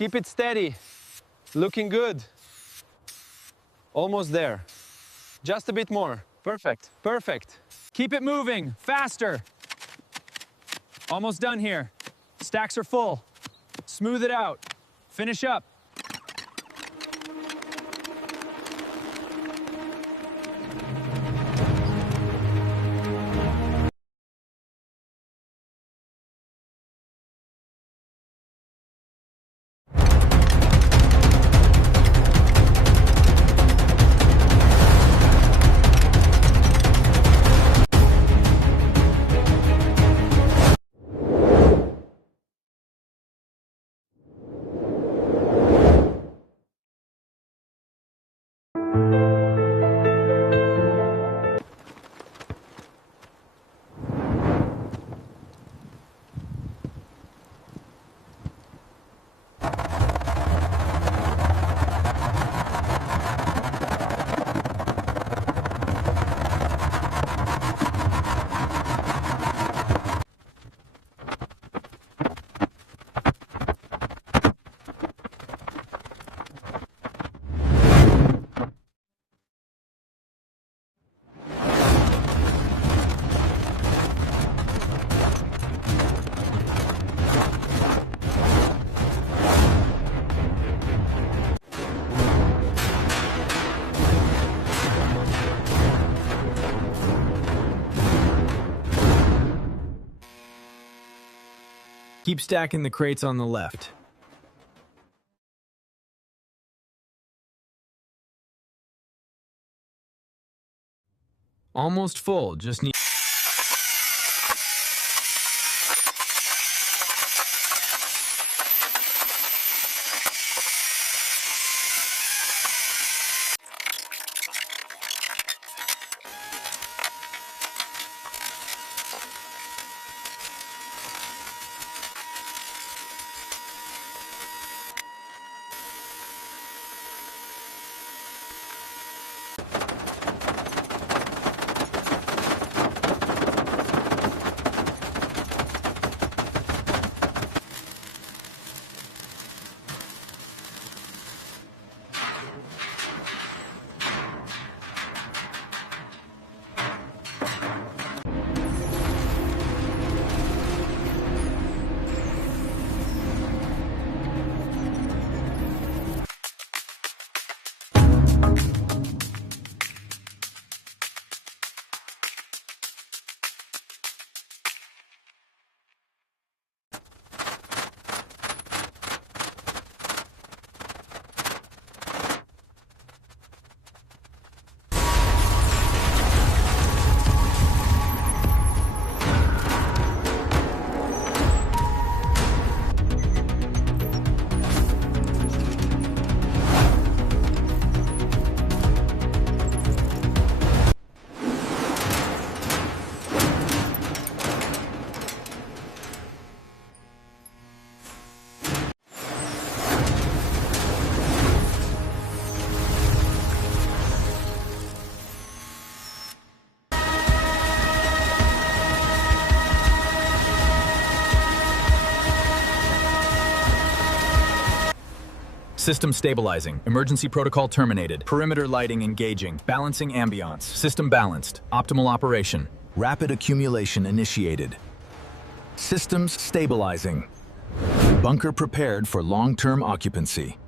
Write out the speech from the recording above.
Keep it steady. Looking good. Almost there. Just a bit more. Perfect. Perfect. Keep it moving. Faster. Almost done here. Stacks are full. Smooth it out. Finish up. Keep stacking the crates on the left. Almost full, just need... System stabilizing. Emergency protocol terminated. Perimeter lighting engaging. Balancing ambiance. System balanced. Optimal operation. Rapid accumulation initiated. Systems stabilizing. Bunker prepared for long-term occupancy.